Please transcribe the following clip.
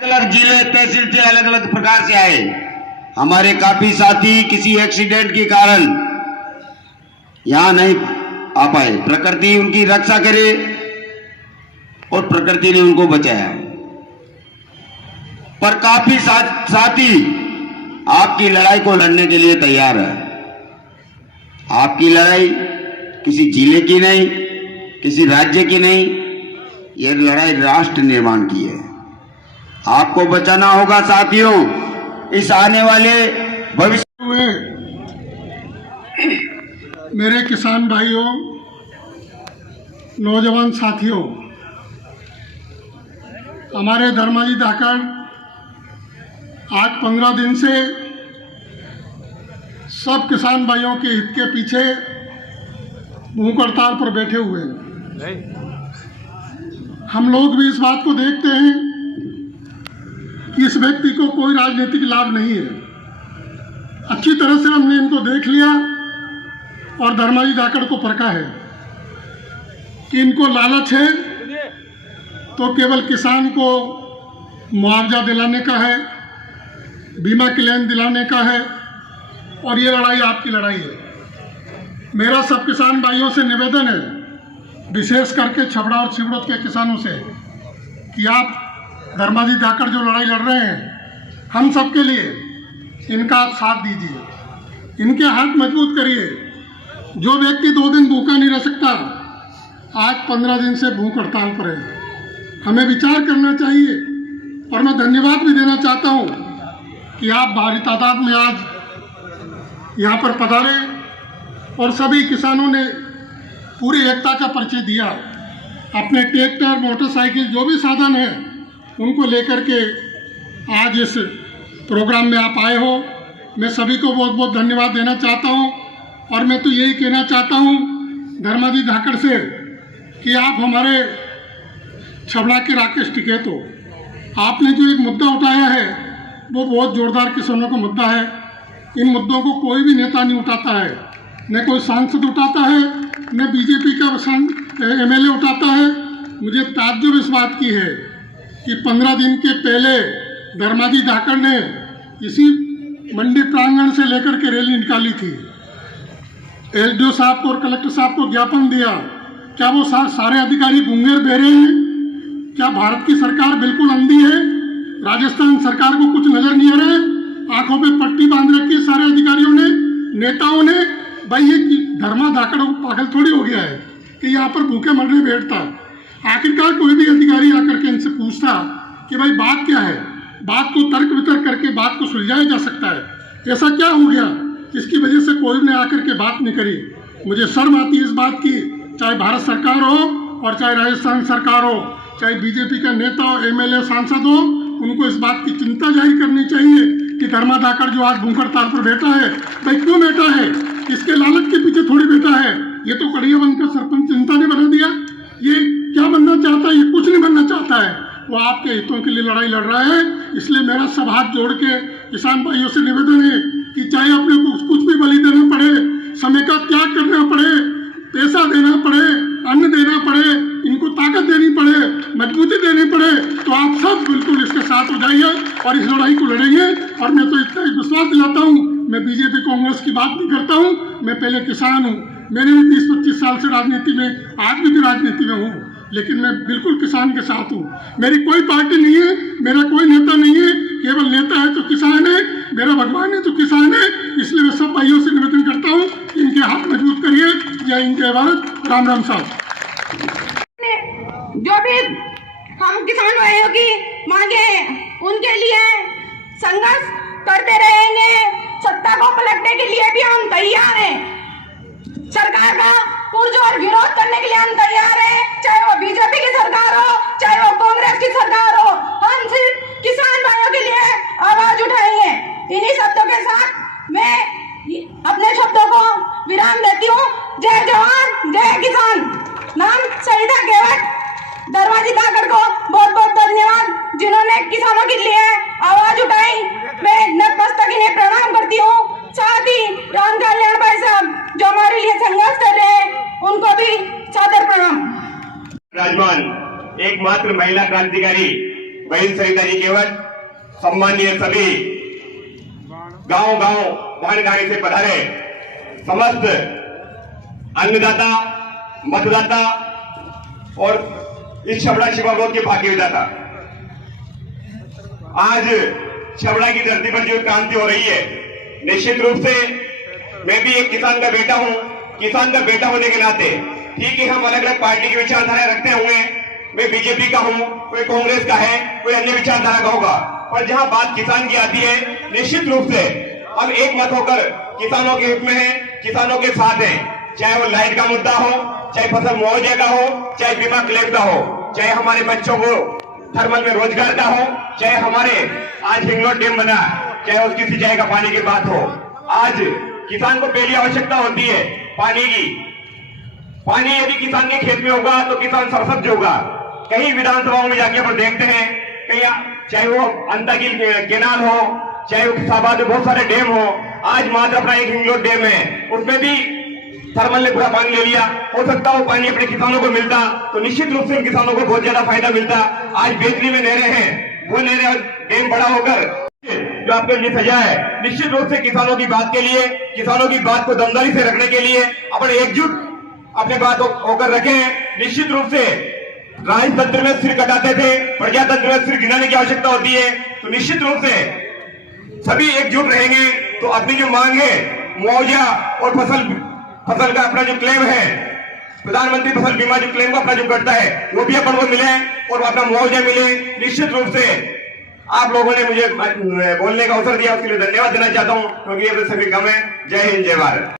अलग जिले तहसील से अलग अलग प्रकार से आए। हमारे काफी साथी किसी एक्सीडेंट के कारण यहाँ नहीं आ पाए। प्रकृति उनकी रक्षा करे और प्रकृति ने उनको बचाया। पर काफी साथी आपकी लड़ाई को लड़ने के लिए तैयार है। आपकी लड़ाई किसी जिले की नहीं, किसी राज्य की नहीं, यह लड़ाई राष्ट्र निर्माण की है। आपको बचाना होगा साथियों इस आने वाले भविष्य में। मेरे किसान भाइयों, नौजवान साथियों, हमारे धर्माजी धाकड़ आज 15 दिन से सब किसान भाइयों के हित के पीछे भूख हड़ताल पर बैठे हुए हैं। हम लोग भी इस बात को देखते हैं कि इस व्यक्ति को कोई राजनीतिक लाभ नहीं है। अच्छी तरह से हमने इनको देख लिया और धर्माजी धाकड़ को परखा है कि इनको लालच है तो केवल किसान को मुआवजा दिलाने का है, बीमा क्लेम दिलाने का है, और ये लड़ाई आपकी लड़ाई है। मेरा सब किसान भाइयों से निवेदन है, विशेष करके छबड़ा और छिबड़त के किसानों से, कि आप धर्माजी धाकड़ जो लड़ाई लड़ रहे हैं हम सबके लिए, इनका आप साथ दीजिए, इनके हाथ मजबूत करिए। जो व्यक्ति 2 दिन भूखा नहीं रह सकता आज 15 दिन से भूख हड़ताल पर है। हमें विचार करना चाहिए। और मैं धन्यवाद भी देना चाहता हूं कि आप भारी तादाद में आज यहाँ पर पधारे और सभी किसानों ने पूरी एकता का परिचय दिया। अपने ट्रैक्टर, मोटरसाइकिल, जो भी साधन है उनको लेकर के आज इस प्रोग्राम में आप आए हो। मैं सभी को बहुत बहुत धन्यवाद देना चाहता हूं। और मैं तो यही कहना चाहता हूं धर्माजी धाकड़ से कि आप हमारे छबड़ा के राकेश टिकैत हो। आपने जो एक मुद्दा उठाया है वो बहुत जोरदार किसानों का मुद्दा है। इन मुद्दों को कोई भी नेता नहीं उठाता है, न कोई सांसद उठाता है, न बीजेपी का एमएलए उठाता है। मुझे ताज्जुब इस बात की है कि 15 दिन के पहले धर्माजी धाकड़ ने इसी मंडी प्रांगण से लेकर के रैली निकाली थी। एसडीओ साहब को और कलेक्टर साहब को ज्ञापन दिया। क्या वो सारे अधिकारी गूंगे बहरे हैं? क्या भारत की सरकार बिल्कुल अंधी है? राजस्थान सरकार को कुछ नजर नहीं आ रहा है? आंखों पे पट्टी बांध रखी सारे अधिकारियों ने, नेताओं ने। भाई ये धर्मा धाकड़ पागल थोड़ी हो गया है कि यहाँ पर भूखे मरने बैठता। आखिरकार कोई भी अधिकारी आकर के इनसे पूछता कि भाई बात क्या है, बात को तर्क वितर्क करके बात को सुलझाया जा सकता है। ऐसा क्या हो गया जिसकी वजह से कोई ने आकर के बात नहीं करी? मुझे शर्म आती है इस बात की, चाहे भारत सरकार हो और चाहे राजस्थान सरकार हो, चाहे बीजेपी का नेता हो, एमएलए, सांसद हो, उनको इस बात की चिंता जाहिर करनी चाहिए कि धर्मा धाकड़ जो आज भूख हड़ताल पर बैठा है, भाई क्यों बैठा है? इसके लालच के पीछे थोड़ी बैठा है। ये तो कड़ियाबंद का सरपंच चिंता ने बना दिया। ये क्या बनना चाहता है? ये कुछ नहीं बनना चाहता है। वो आपके हितों के लिए लड़ाई लड़ रहा है। इसलिए मेरा सब हाथ जोड़ के किसान भाइयों से निवेदन है कि चाहे अपने को कुछ भी बलि देना पड़े, समय का त्याग करना पड़े, पैसा देना पड़े, अन्न देना पड़े, इनको ताकत देनी पड़े, मजबूती देनी पड़े, तो आप सब बिल्कुल इसके साथ हो जाइए और इस लड़ाई को लड़ेंगे। और मैं तो इतना विश्वास दिलाता हूँ, मैं बीजेपी कांग्रेस की बात नहीं करता हूँ, मैं पहले किसान हूँ। मैंने भी 20-25 साल से राजनीति में, आज भी राजनीति में हूँ, लेकिन मैं बिल्कुल किसान के साथ हूँ। मेरी कोई पार्टी नहीं है, मेरा कोई नेता नहीं है, केवल नेता है तो किसान है, मेरा भगवान है तो किसान है। इसलिए मैं सब भाइयों से निवेदन करता हूँ कि इनके हाथ मजबूत करिए। जय हिंद, जय भारत, राम राम साहब। जो भी हम किसान भाइयों की मांगे हैं उनके लिए संघर्ष करते रहेंगे। सत्ता को पलटने के लिए भी हम तैयार हैं। सरकार का पुरजोर विरोध करने के लिए हम तैयार हैं, चाहे वो बीजेपी की सरकार हो, चाहे वो कांग्रेस की सरकार हो। हम सिर्फ किसान भाइयों के लिए आवाज उठाएंगे। इन्हीं शब्दों के साथ मैं अपने शब्दों को विराम देती हूँ। जय जवान, जय किसान। नाम शहीदा केवट धर्माजी धाकड़ को बहुत बहुत धन्यवाद जिन्होंने किसानों के लिए आवाज उठाई। मैं नतमस्तक इन्हें प्रणाम करती हूँ। साथ ही राम कल्याण भाई साहब जो हमारे लिए संघर्ष कर रहे हैं उनको भी सादर प्रणाम। राजमान एकमात्र महिला क्रांतिकारी बहन सरिता जी केवट, सम्मानीय सभी गांव गांव वाहन गाड़ी से पधारे समस्त अन्नदाता, मतदाता और इस छबड़ा शिवा बोर्ड के भाग्य विधाता, आज छबड़ा की धरती पर जो क्रांति हो रही है, निश्चित रूप से मैं भी एक किसान का बेटा हूं। किसान का बेटा होने के नाते ठीक है, हम अलग अलग पार्टी की विचारधारा रखते हुए, मैं बीजेपी का हूं, कोई कांग्रेस का है, कोई अन्य विचारधारा का होगा, पर जहां बात किसान की आती है, निश्चित रूप से हम एक मत होकर किसानों के हित में हैं, किसानों के साथ हैं। चाहे वो लाइट का मुद्दा हो, चाहे फसल मुआवजे का हो, चाहे बीमा क्लेम का हो, चाहे हमारे बच्चों को थर्मल में रोजगार का हो, चाहे हमारे आज हिंगलोट डैम बना, चाहे उसकी सिंचाई का पानी की बात हो। आज किसान को पहली आवश्यकता होती है पानी की। पानी यदि किसान के खेत में होगा तो किसान सरसब्ज होगा। कई विधानसभाओं में जाके अपन देखते हैं, कहीं चाहे वो अंताकिल केनाल हो, चाहे वो किसाबाद में बहुत सारे डैम हो, आज मात्र अपना एक हिंगलोट डैम है, उसमें भी थर्मल ने पूरा पानी ले लिया। हो सकता है वो पानी अपने किसानों को मिलता तो निश्चित रूप से उन किसानों को बहुत ज्यादा फायदा मिलता। आज बेतली में नहरें हैं, वो नहरें डैम बड़ा होकर जो आपके लिए सजा है, निश्चित रूप से किसानों की बात के लिए, किसानों की बात को दमदारी से रखने के लिए अपने एकजुट अपने बात होकर रखें। निश्चित रूप से राजतंत्र में सिर कटाते थे, प्रजातंत्र में सिर गिनाने की आवश्यकता होती है, तो निश्चित रूप से सभी एकजुट रहेंगे तो अपनी जो मांग है मुआवजा और फसल का अपना जो क्लेम है, प्रधानमंत्री फसल बीमा जो क्लेम का अपना जो करता है, वो भी अपन को मिले और अपना मुआवजा मिले। निश्चित रूप से आप लोगों ने मुझे बोलने का अवसर दिया, उसके लिए धन्यवाद देना चाहता हूं, क्योंकि ये सभी कम है। जय हिंद, जय भारत।